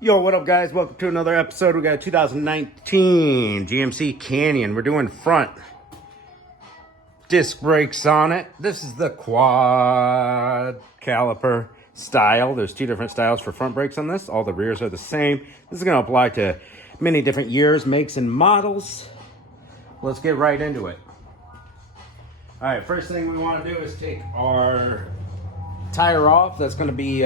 Yo, what up, guys? Welcome to another episode. We got a 2019 GMC Canyon. We're doing front disc brakes on it. This is the quad caliper style. There's two different styles for front brakes on this. All the rears are the same. This is going to apply to many different years, makes, and models. Let's get right into it. All right, first thing we want to do is take our tire off. That's going to be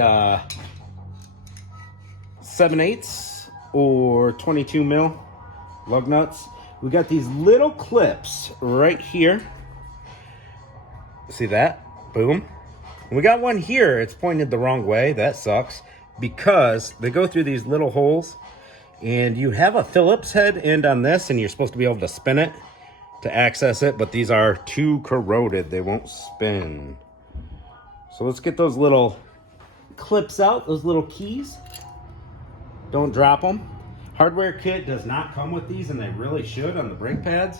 7/8 or 22 mil lug nuts. We got these little clips right here. See that? Boom. And we got one here. It's pointed the wrong way. That sucks because they go through these little holes, and you have a Phillips head end on this, and you're supposed to be able to spin it to access it, but these are too corroded. They won't spin. So let's get those little clips out, those little keys. Don't drop them. Hardware kit does not come with these, and they really should on the brake pads.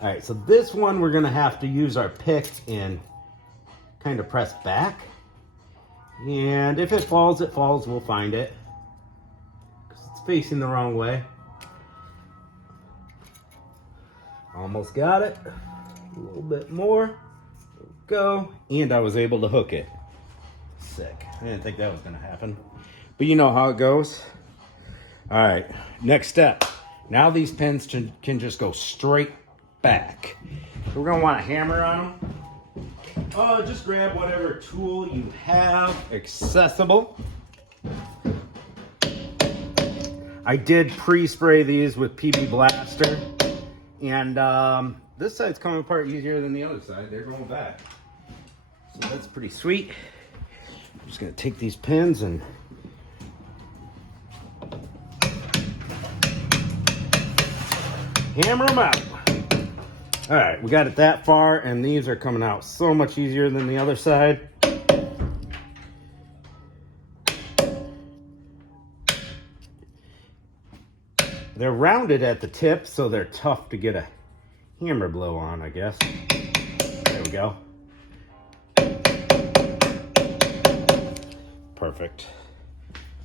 All right, so this one we're gonna have to use our pick and kind of press back. And if it falls, we'll find it. Because it's facing the wrong way. Almost got it. A little bit more. There we go. And I was able to hook it. Sick. I didn't think that was gonna happen. But you know how it goes. All right, next step. Now these pins can just go straight back. So we're gonna want a hammer on them. Just grab whatever tool you have accessible. I did pre-spray these with PB Blaster. And this side's coming apart easier than the other side. They're going back. So that's pretty sweet. I'm just gonna take these pins and hammer them out. All right, we got it that far, and these are coming out so much easier than the other side. They're rounded at the tip, so they're tough to get a hammer blow on, I guess. There we go. Perfect.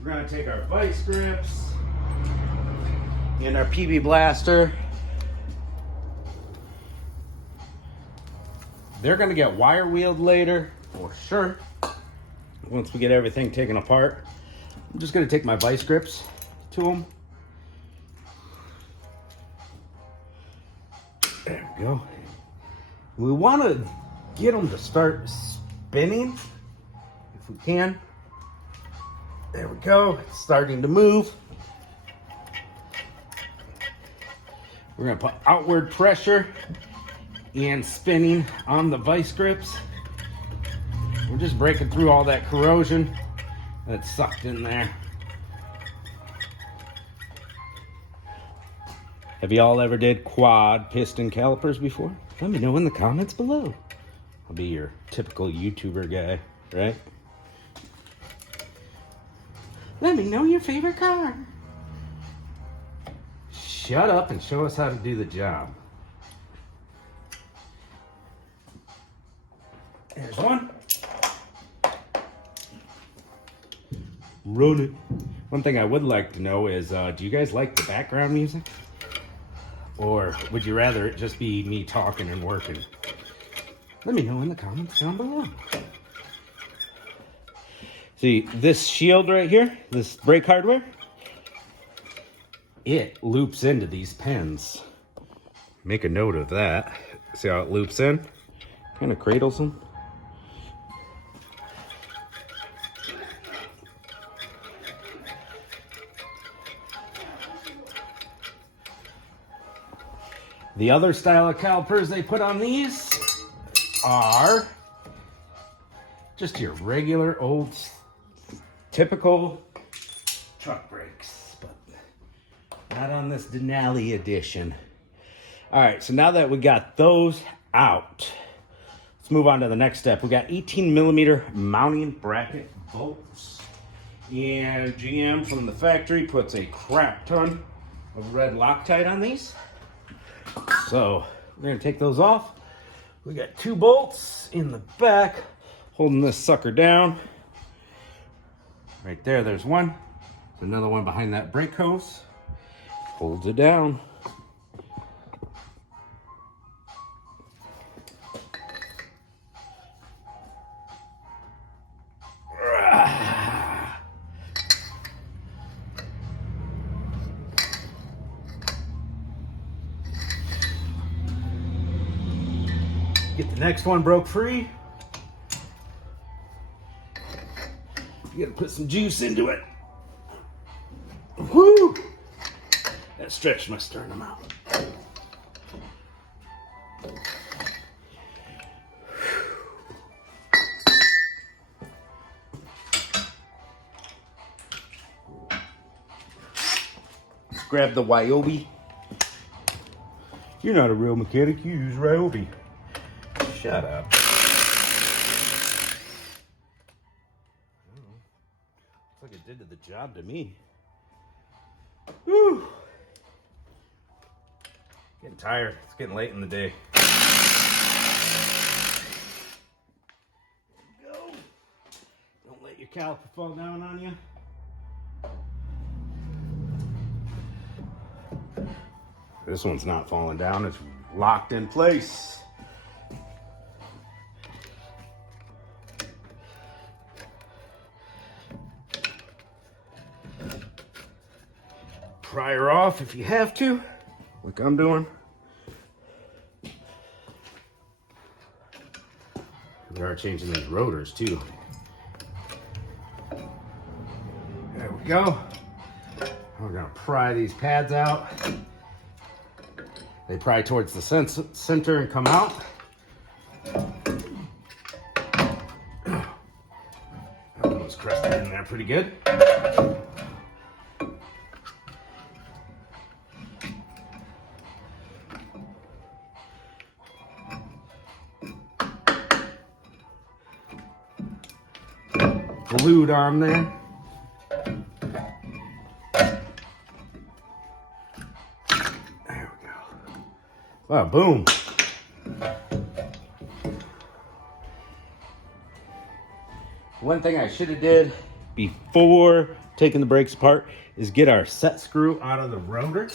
We're gonna take our vice grips and our PB Blaster. They're gonna get wire wheeled later, for sure. Once we get everything taken apart, I'm just gonna take my vice grips to them. There we go. We want to get them to start spinning if we can. There we go. It's starting to move. We're going to put outward pressure and spinning on the vice grips. We're just breaking through all that corrosion that's sucked in there. Have y'all ever did quad piston calipers before? Let me know in the comments below. I'll be your typical YouTuber guy, right? Let me know your favorite car. Shut up and show us how to do the job. There's one. Run it. One thing I would like to know is, do you guys like the background music? Or would you rather it just be me talking and working? Let me know in the comments down below. See, this shield right here, this brake hardware, it loops into these pins. Make a note of that. See how it loops in? Kind of cradles them. The other style of calipers they put on these are just your regular old typical truck brakes, but not on this Denali edition. All right, so now that we got those out, let's move on to the next step. We got 18 millimeter mounting bracket bolts, and GM from the factory puts a crap ton of red Loctite on these. So we're gonna take those off. We got 2 bolts in the back holding this sucker down. Right there, there's one. Another one behind that brake hose. Holds it down. Get the next one broke free. You gotta put some juice into it. Woo! That stretched my sternum out. Grab the Ryobi. You're not a real mechanic, you use Ryobi. Shut up. Looks like it did the job to me. Whew. Getting tired. It's getting late in the day. There you go. Don't let your caliper fall down on you. This one's not falling down. It's locked in place. Pry her off if you have to, like I'm doing. We are changing these rotors too. There we go. We're gonna pry these pads out. They pry towards the center and come out. That one was crusted in there pretty good. Glued on there. There we go. Wow, boom. One thing I should have did before taking the brakes apart is get our set screw out of the rotor.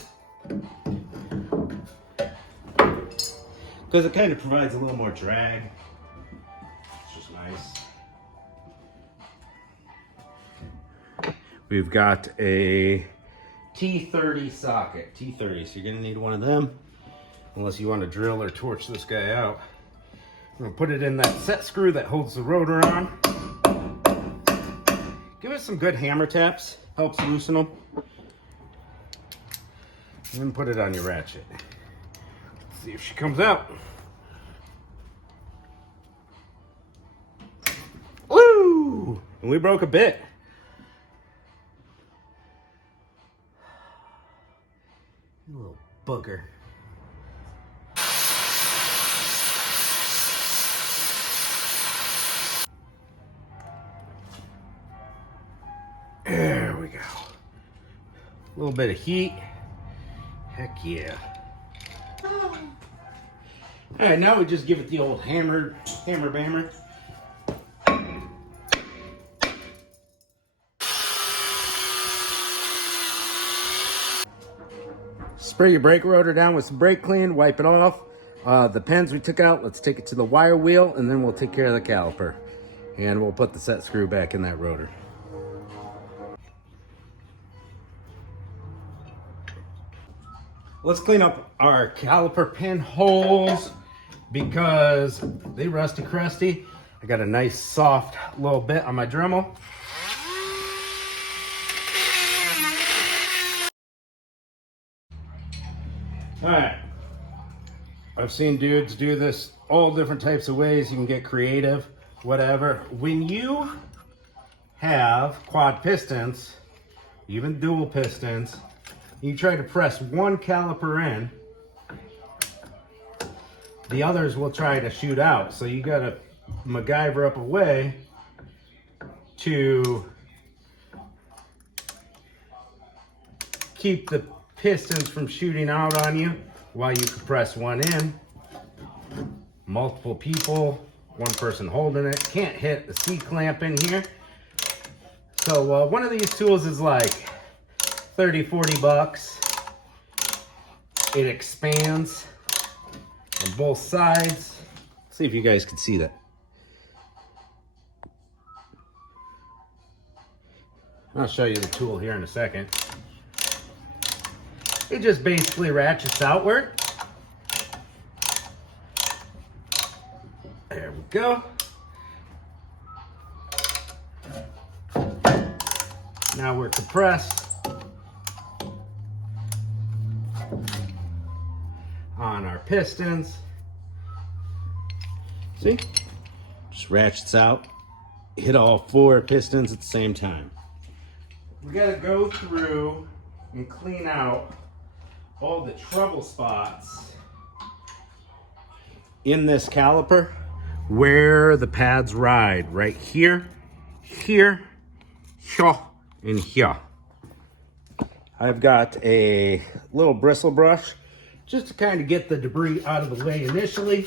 Because it kind of provides a little more drag. It's just nice. We've got a T30 socket. T30, so you're gonna need one of them. Unless you want to drill or torch this guy out. I'm gonna put it in that set screw that holds the rotor on. Give it some good hammer taps, helps loosen them. And then put it on your ratchet. Let's see if she comes out. Woo! And we broke a bit. You little booger. There we go. A little bit of heat. Heck yeah. All right, now we just give it the old hammer bammer. Spray your brake rotor down with some brake clean, wipe it off. The pins we took out, let's take it to the wire wheel, and then we'll take care of the caliper. And we'll put the set screw back in that rotor. Let's clean up our caliper pin holes because they rusty crusty. I got a nice soft little bit on my Dremel. All right, I've seen dudes do this all different types of ways. You can get creative, whatever. When you have quad pistons, even dual pistons, you try to press one caliper in, the others will try to shoot out. So you gotta MacGyver up a way to keep the pistons from shooting out on you while you can press one in. Multiple people, one person holding it, can't hit the C-clamp in here. So one of these tools is like 30, 40 bucks. It expands on both sides. Let's see if you guys can see that. I'll show you the tool here in a second. It just basically ratchets outward. There we go. Now we're compressed on our pistons. See? Just ratchets out. Hit all 4 pistons at the same time. We gotta go through and clean out all the trouble spots in this caliper where the pads ride. Right here, here, here, and here. I've got a little bristle brush just to kind of get the debris out of the way initially.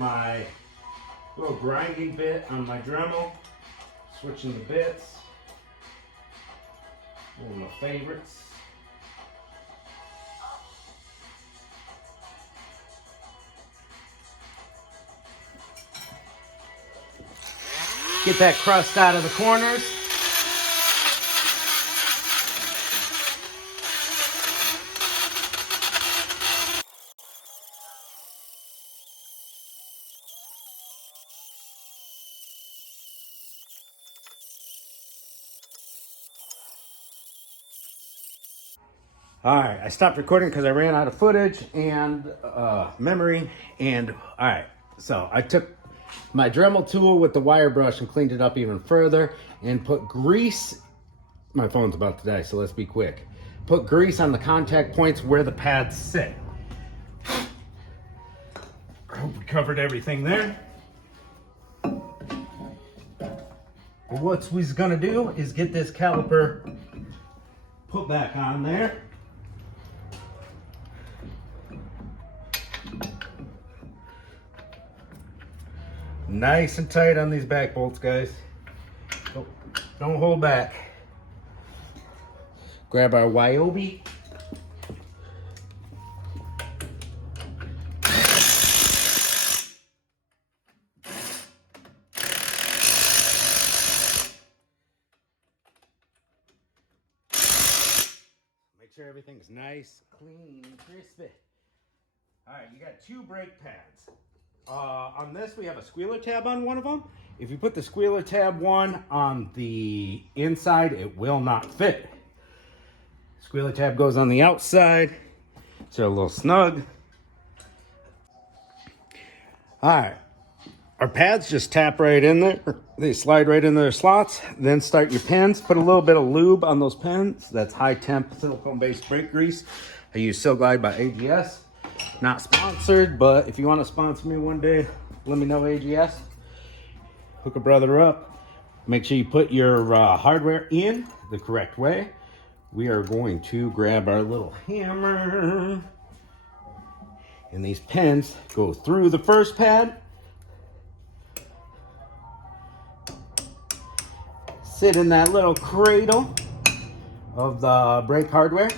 My little grinding bit on my Dremel, switching the bits, one of my favorites. Get that crust out of the corners. All right, I stopped recording because I ran out of footage and memory. And all right, so I took my Dremel tool with the wire brush and cleaned it up even further and put grease. My phone's about to die, so let's be quick. Put grease on the contact points where the pads sit. I hope we covered everything there. What we're gonna do is get this caliper put back on there. Nice and tight on these back bolts, guys. Don't hold back. Grab our Wyobi. Make sure everything's nice, clean, crispy. All right, you got 2 brake pads. On this, we have a squealer tab on one of them. If you put the squealer tab one on the inside, it will not fit. Squealer tab goes on the outside, so a little snug. All right, our pads just tap right in there. They slide right in their slots. Then start your pins. Put a little bit of lube on those pins. That's high temp silicone-based brake grease. I use Sil Glide by AGS. Not sponsored, but if you want to sponsor me one day, let me know, AGS. Hook a brother up. Make sure you put your hardware in the correct way. We are going to grab our little hammer. And these pins go through the first pad. Sit in that little cradle of the brake hardware.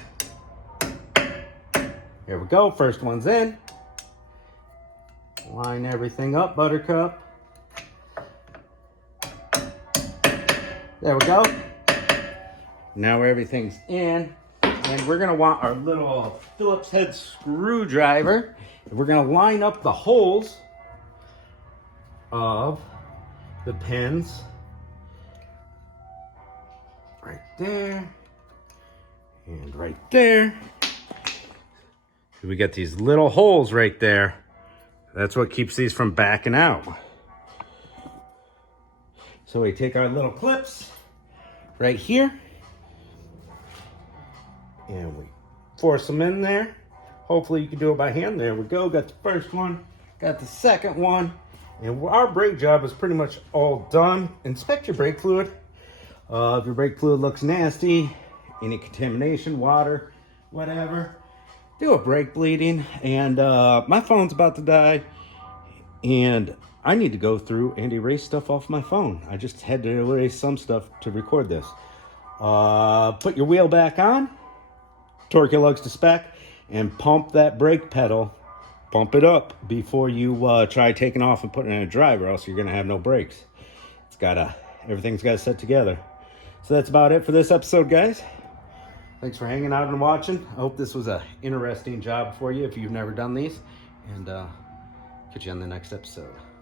Here we go, first one's in. Line everything up, buttercup. There we go. Now everything's in. And we're gonna want our little Phillips head screwdriver. And we're gonna line up the holes of the pins. Right there. And right there. We got these little holes right there. That's what keeps these from backing out. So we take our little clips right here and we force them in there. Hopefully you can do it by hand. There we go. Got the first one, got the second one, and our brake job is pretty much all done. Inspect your brake fluid. If your brake fluid looks nasty, any contamination, water, whatever. Do a brake bleeding, and my phone's about to die, and I need to go through and erase stuff off my phone. I just had to erase some stuff to record this. Put your wheel back on, torque your lugs to spec, and pump that brake pedal. Pump it up before you try taking off and putting it in a drive, or else you're gonna have no brakes. Everything's gotta set together. So that's about it for this episode, guys. Thanks for hanging out and watching. I hope this was an interesting job for you if you've never done these. And catch you on the next episode.